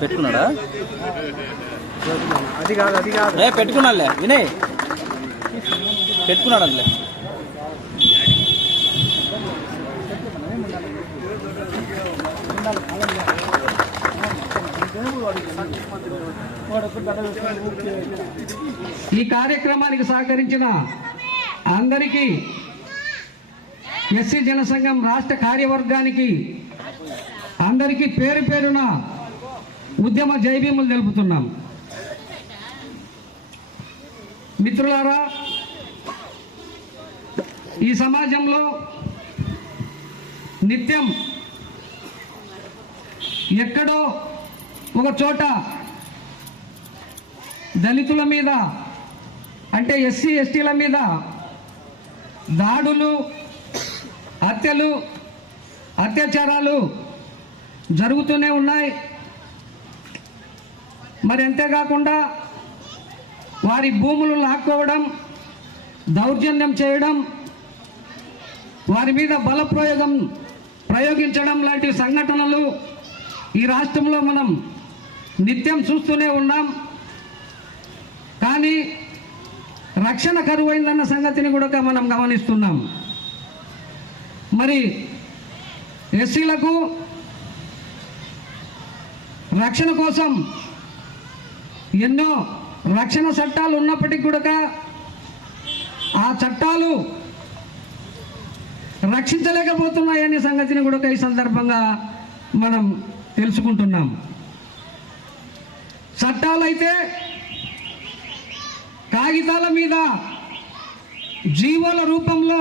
పెట్టుకున్నాడా? అది కాదు పెట్టుకున్నాడులే వినయ్, పెట్టుకున్నాడు అందులో. ఈ కార్యక్రమానికి సహకరించిన అందరికీ, ఎస్సీ జనసంఘం రాష్ట్ర కార్యవర్గానికి అందరికీ పేరు పేరున ఉద్యమ జైభీములు తెలుపుతున్నాం. మిత్రులారా, ఈ సమాజంలో నిత్యం ఎక్కడో ఒక చోట దళితుల మీద, అంటే ఎస్సీ ఎస్టీల మీద దాడులు, హత్యలు, అత్యాచారాలు జరుగుతూనే ఉన్నాయి. మరి అంతేకాకుండా వారి భూములు లాక్కోవడం, దౌర్జన్యం చేయడం, వారి మీద బల ప్రయోగించడం లాంటి సంఘటనలు ఈ రాష్ట్రంలో మనం నిత్యం చూస్తూనే ఉన్నాం. కానీ రక్షణ కరువైందన్న సంగతిని కూడా మనం గమనిస్తున్నాం. మరి ఎస్సీలకు రక్షణ కోసం ఎన్నో రక్షణ చట్టాలు ఉన్నప్పటికీ కూడా ఆ చట్టాలు రక్షించలేకపోతున్నాయనే సంగతిని కూడా ఈ సందర్భంగా మనం తెలుసుకుంటున్నాం. చట్టాలైతే కాగితాల మీద జీవోల రూపంలో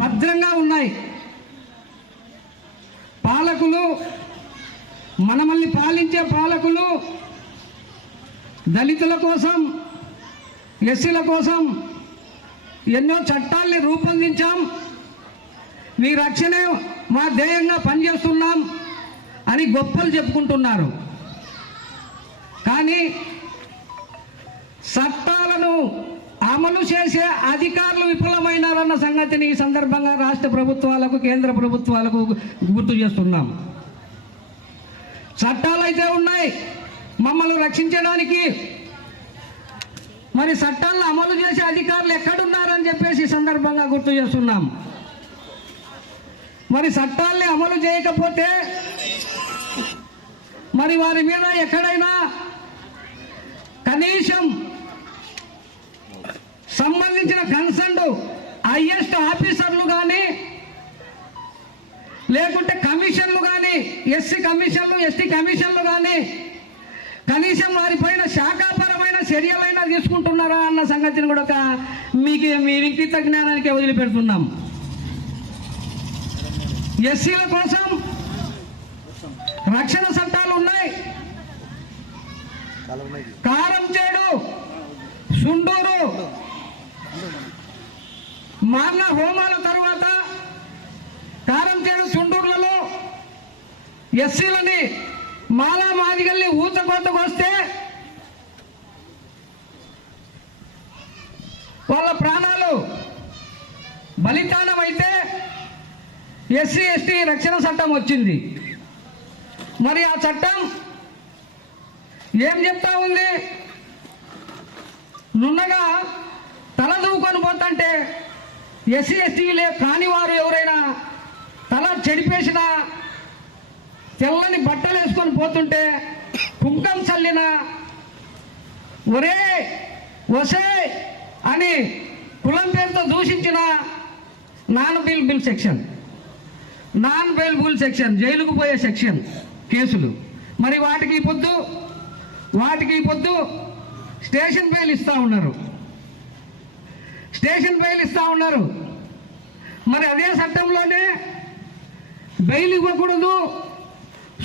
భద్రంగా ఉన్నాయి. పాలకులు, మనల్ని పాలించే పాలకులు దళితుల కోసం, ఎస్సీల కోసం ఎన్నో చట్టాల్ని రూపొందించాం, మీ రక్షణే మా ధ్యేయంగా పనిచేస్తున్నాం అని గొప్పలు చెప్పుకుంటున్నారు. కానీ చట్టాలను అమలు చేసే అధికారులు విఫలమైనారన్న సంగతిని ఈ సందర్భంగా రాష్ట్ర ప్రభుత్వాలకు, కేంద్ర ప్రభుత్వాలకు గుర్తు చేస్తున్నాం. చట్టాలు అయితే ఉన్నాయి మమ్మల్ని రక్షించడానికి, మరి చట్టాలను అమలు చేసే అధికారులు ఎక్కడున్నారని చెప్పేసి ఈ సందర్భంగా గుర్తు చేస్తున్నాం. మరి చట్టాల్ని అమలు చేయకపోతే మరి వారి మీద ఎక్కడైనా కనీసం సంబంధించిన కన్సర్న్ హైయెస్ట్ ఆఫీసర్లు కానీ, లేకుంటే కమిషన్లు కానీ, ఎస్సీ కమిషన్లు, ఎస్టీ కమిషన్లు కానీ కనీసం వారిపైన శాఖాపరమైన చర్యలైనా తీసుకుంటున్నారా అన్న సంగతిని కూడా మీకు మీ వింకిత జ్ఞానానికి వదిలిపెడుతున్నాం. ఎస్సీల కోసం రక్షణ చట్టాలు ఉన్నాయి. కారంచేడు, సుండూరు మార్ల హోమాల తర్వాత కారంచేడు, సుండూరులలో ఎస్సీలని మాలా మాదిగల్ని ఊతకోతకు వస్తే వాళ్ళ ప్రాణాలు బలిదానం అయితే ఎస్సీ ఎస్టీ రక్షణ చట్టం వచ్చింది. మరి ఆ చట్టం ఏం చెప్తా ఉంది? నున్నగా తల దూకొని పోతుంటే ఎస్సీ ఎస్టీలే కాని వారు ఎవరైనా తల చెడిపేసిన, తెల్లని బట్టలు వేసుకొని పోతుంటే కుంకం చల్లిన, ఒరే వసే అని కులం పేరుతో దూషించిన non bailable section, non bailable section, జైలుకు పోయే సెక్షన్ కేసులు. మరి వాటికి పొద్దు స్టేషన్ బెయిల్ ఇస్తూ ఉన్నారు, స్టేషన్ బెయిల్ ఇస్తూ ఉన్నారు. మరి అదే చట్టంలోనే బెయిల్ ఇవ్వకూడదు,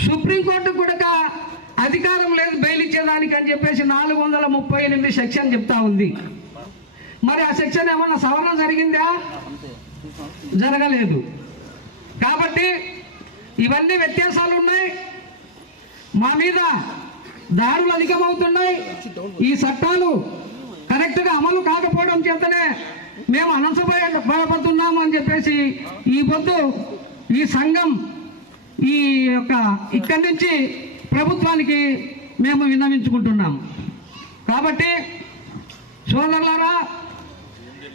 సుప్రీంకోర్టు కూడా అధికారం లేదు బెయిల్ ఇచ్చేదానికి అని చెప్పేసి 438 సెక్షన్ చెప్తా ఉంది. మరి ఆ సెక్షన్ ఏమన్నా సవరణ జరిగిందా? జరగలేదు. కాబట్టి ఇవన్నీ వ్యత్యాసాలు ఉన్నాయి. మా మీద దాడులు అధికమవుతున్నాయి. ఈ చట్టాలు కరెక్ట్గా అమలు కాకపోవడం చేతనే మేము అనసపోతున్నాము అని చెప్పేసి ఈ పొద్దు ఈ సంఘం ఈ యొక్క ఇక్కడి నుంచి ప్రభుత్వానికి మేము విన్నవించుకుంటున్నాం. కాబట్టి సోదరులారా,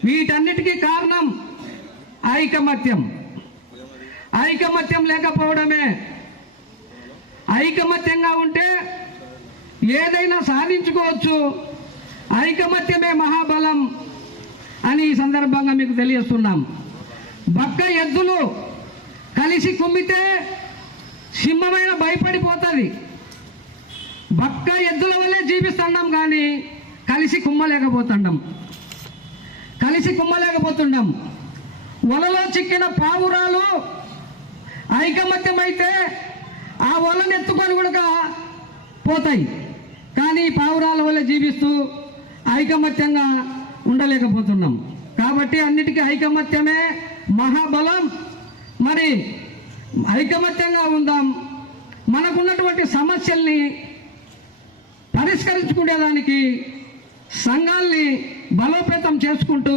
వీటన్నిటికీ కారణం ఐకమత్యం. ఐకమత్యం లేకపోవడమే. ఐకమత్యంగా ఉంటే ఏదైనా సాధించుకోవచ్చు. ఐకమత్యమే మహాబలం అని ఈ సందర్భంగా మీకు తెలియజేస్తున్నాం. బక్క ఎద్దులు కలిసి కుమ్మితే సింహమైన భయపడిపోతుంది. బక్క ఎద్దుల వల్లే జీవిస్తున్నాం కానీ కలిసి కుమ్మలేకపోతున్నాం. వలలో చిక్కిన పావురాలు ఐకమత్యమైతే ఆ వలను ఎత్తుకొని కూడా పోతాయి. కానీ పావురాల వల్ల జీవిస్తూ ఐకమత్యంగా ఉండలేకపోతున్నాం. కాబట్టి అన్నిటికీ ఐకమత్యమే మహాబలం. మరి ఐకమత్యంగా ఉందాం. మనకున్నటువంటి సమస్యల్ని పరిష్కరించుకునేదానికి సంఘాల్ని బలోపేతం చేసుకుంటూ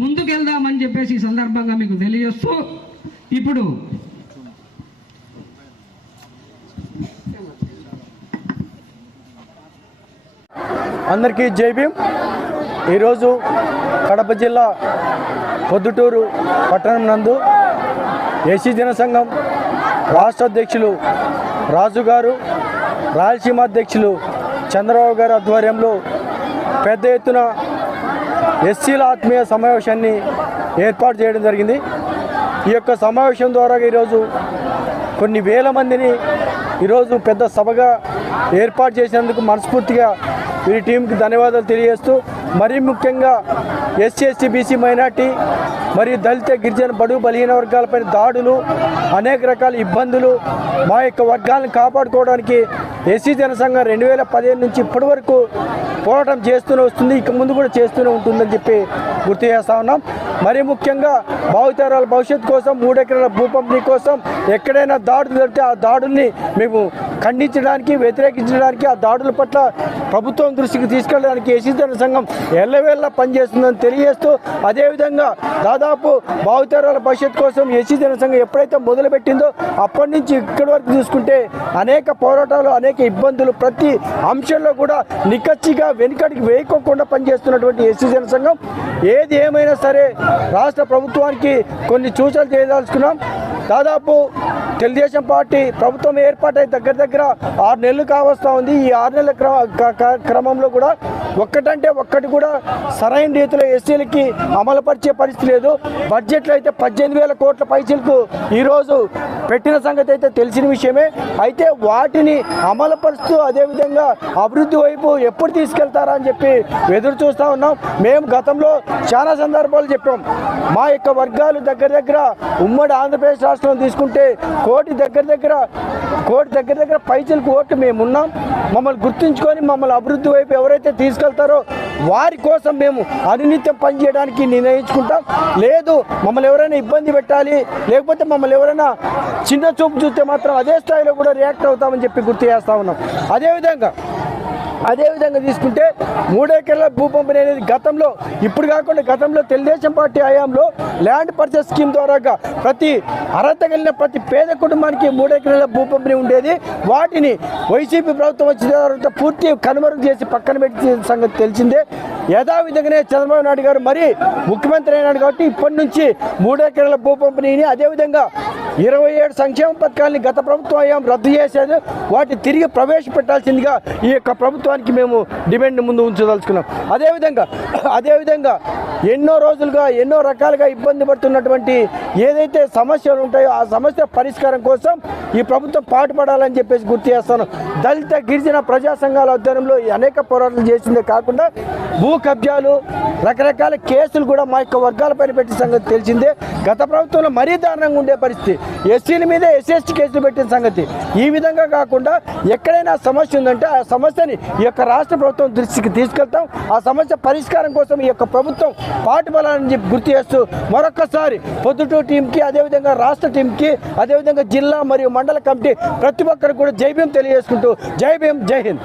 ముందుకెళ్దామని చెప్పేసి ఈ సందర్భంగా మీకు తెలియజేస్తూ, ఇప్పుడు అందరికీ జై భీమ్. ఈరోజు కడప జిల్లా పొద్దుటూరు పట్టణం నందు ఎస్సీ జనసంఘం రాష్ట్ర అధ్యక్షులు రాజు గారు, రాయలసీమ అధ్యక్షులు చంద్రబాబు గారి ఆధ్వర్యంలో పెద్ద ఎత్తున ఎస్సీల ఆత్మీయ సమావేశాన్ని ఏర్పాటు చేయడం జరిగింది. ఈ యొక్క సమావేశం ద్వారా ఈరోజు కొన్ని వేల మందిని ఈరోజు పెద్ద సభగా ఏర్పాటు చేసినందుకు మనస్ఫూర్తిగా వీరి టీంకి ధన్యవాదాలు తెలియజేస్తూ, మరీ ముఖ్యంగా ఎస్సీ ఎస్టీ బీసీ మైనార్టీ మరియు దళిత గిరిజన బడుగు బలహీన వర్గాలపై దాడులు, అనేక రకాల ఇబ్బందులు, మా యొక్క వర్గాలను కాపాడుకోవడానికి ఎస్సీ జనసంఘం 2015 నుంచి ఇప్పటి వరకు పోరాటం చేస్తూనే వస్తుంది, ఇక ముందు కూడా చేస్తూనే ఉంటుందని చెప్పి గుర్తు చేస్తూ ఉన్నాం. మరీ ముఖ్యంగా భావితరాల భవిష్యత్తు కోసం 3 ఎకరాల భూ పంపిణీ కోసం ఎక్కడైనా దాడులు జరిగితే ఆ దాడుల్ని మేము ఖండించడానికి, వ్యతిరేకించడానికి, ఆ దాడుల పట్ల ప్రభుత్వం దృష్టికి తీసుకెళ్ళడానికి ఎస్సీ జనసంఘం ఎల్లవేళ్ళ పనిచేస్తుందని తెలియజేస్తూ, అదేవిధంగా దాదాపు భావితరాల భవిష్యత్తు కోసం ఎస్సీ జనసంఘం ఎప్పుడైతే మొదలుపెట్టిందో అప్పటి నుంచి ఇక్కడి వరకు చూసుకుంటే అనేక పోరాటాలు, అనేక ఇబ్బందులు, ప్రతి అంశంలో కూడా నిక్కచ్చిగా వెనుకడికి వేయకోకుండా పనిచేస్తున్నటువంటి ఎస్సీ జనసంఘం ఏది ఏమైనా సరే రాష్ట్ర ప్రభుత్వానికి కొన్ని సూచనలు చేయదలుచుకున్నాం. దాదాపు తెలుగుదేశం పార్టీ ప్రభుత్వం ఏర్పాటై దగ్గర 6 నెలలు కావస్తూ ఉంది. ఈ 6 నెలల క్రమంలో కూడా ఒక్కటంటే ఒక్కటి కూడా సరైన రీతిలో ఎస్సీలకి అమలుపరిచే పరిస్థితి లేదు. బడ్జెట్లో అయితే 18,000 కోట్ల పైసలకు ఈరోజు పెట్టిన సంగతి అయితే తెలిసిన విషయమే. అయితే వాటిని అమలుపరుస్తూ అదేవిధంగా అభివృద్ధి వైపు ఎప్పుడు తీసుకెళ్తారా అని చెప్పి ఎదురు చూస్తూ ఉన్నాం. మేము గతంలో చాలా సందర్భాలు చెప్పాం. మా యొక్క వర్గాలు దగ్గర ఉమ్మడి ఆంధ్రప్రదేశ్ రాష్ట్రంలో తీసుకుంటే కోటి దగ్గర పైసలకు ఓట్లు మేమున్నాం. మమ్మల్ని గుర్తుంచుకొని మమ్మల్ని అభివృద్ధి వైపు ఎవరైతే తీసుకెళ్తారో వారి కోసం మేము అనునిత్యం పనిచేయడానికి నిర్ణయించుకుంటాం. లేదు మమ్మల్ని ఎవరైనా ఇబ్బంది పెట్టాలి, లేకపోతే మమ్మల్ని ఎవరైనా చిన్న చూపు చూస్తే మాత్రం అదే స్థాయిలో కూడా రియాక్ట్ అవుతామని చెప్పి గుర్తు చేస్తూ ఉన్నాం. అదేవిధంగా తీసుకుంటే 3 ఎకరాల భూ పంపిణీ అనేది ఇప్పుడు కాకుండా గతంలో తెలుగుదేశం పార్టీ హయాంలో ల్యాండ్ పర్చేస్ స్కీమ్ ద్వారా ప్రతి అర్హత కలిగిన ప్రతి పేద కుటుంబానికి 3 ఎకరాల భూ పంపిణీ ఉండేది. వాటిని వైసీపీ ప్రభుత్వం వచ్చిన తర్వాత పూర్తి కనుమరుగు చేసి పక్కన పెట్టిన సంగతి తెలిసిందే. యథావిధంగానే చంద్రబాబు నాయుడు గారు మరి ముఖ్యమంత్రి అయినాడు కాబట్టి ఇప్పటి నుంచి 3 ఎకరాల భూ పంపిణీని, అదేవిధంగా 27 సంక్షేమ పథకాలని గత ప్రభుత్వం హయాం రద్దు చేసేది, వాటిని తిరిగి ప్రవేశపెట్టాల్సిందిగా ఈ యొక్క ప్రభుత్వానికి మేము డిమాండ్ ముందు ఉంచదలుచుకున్నాం. అదేవిధంగా ఎన్నో రోజులుగా ఎన్నో రకాలుగా ఇబ్బంది పడుతున్నటువంటి ఏదైతే సమస్యలు ఉంటాయో ఆ సమస్య పరిష్కారం కోసం ఈ ప్రభుత్వం పాటుపడాలని చెప్పేసి గుర్తు చేస్తాను. దళిత గిరిజన ప్రజా సంఘాల ఆధ్వర్యంలో అనేక పోరాటాలు చేసిందే కాకుండా భూ కబ్జాలు, రకరకాల కేసులు కూడా మా యొక్క వర్గాలపైన పెట్టిన సంగతి తెలిసిందే. గత ప్రభుత్వంలో మరీ దారుణంగా ఉండే పరిస్థితి, ఎస్సీల మీద ఎస్సీ కేసులు పెట్టిన సంగతి. ఈ విధంగా కాకుండా ఎక్కడైనా సమస్య ఉందంటే ఆ సమస్యని ఈ యొక్క రాష్ట్ర ప్రభుత్వం దృష్టికి తీసుకెళ్తాం. ఆ సమస్య పరిష్కారం కోసం ఈ యొక్క ప్రభుత్వం పాటుపడాలని చెప్పి గుర్తు చేస్తూ మరొక్కసారి పొద్దుటూరు టీంకి, అదేవిధంగా రాష్ట్ర టీంకి, అదేవిధంగా జిల్లా మరియు మండల కమిటీ ప్రతి ఒక్కరు కూడా జై భీమ్ తెలియజేసుకుంటూ జై భీమ్, జై హింద్.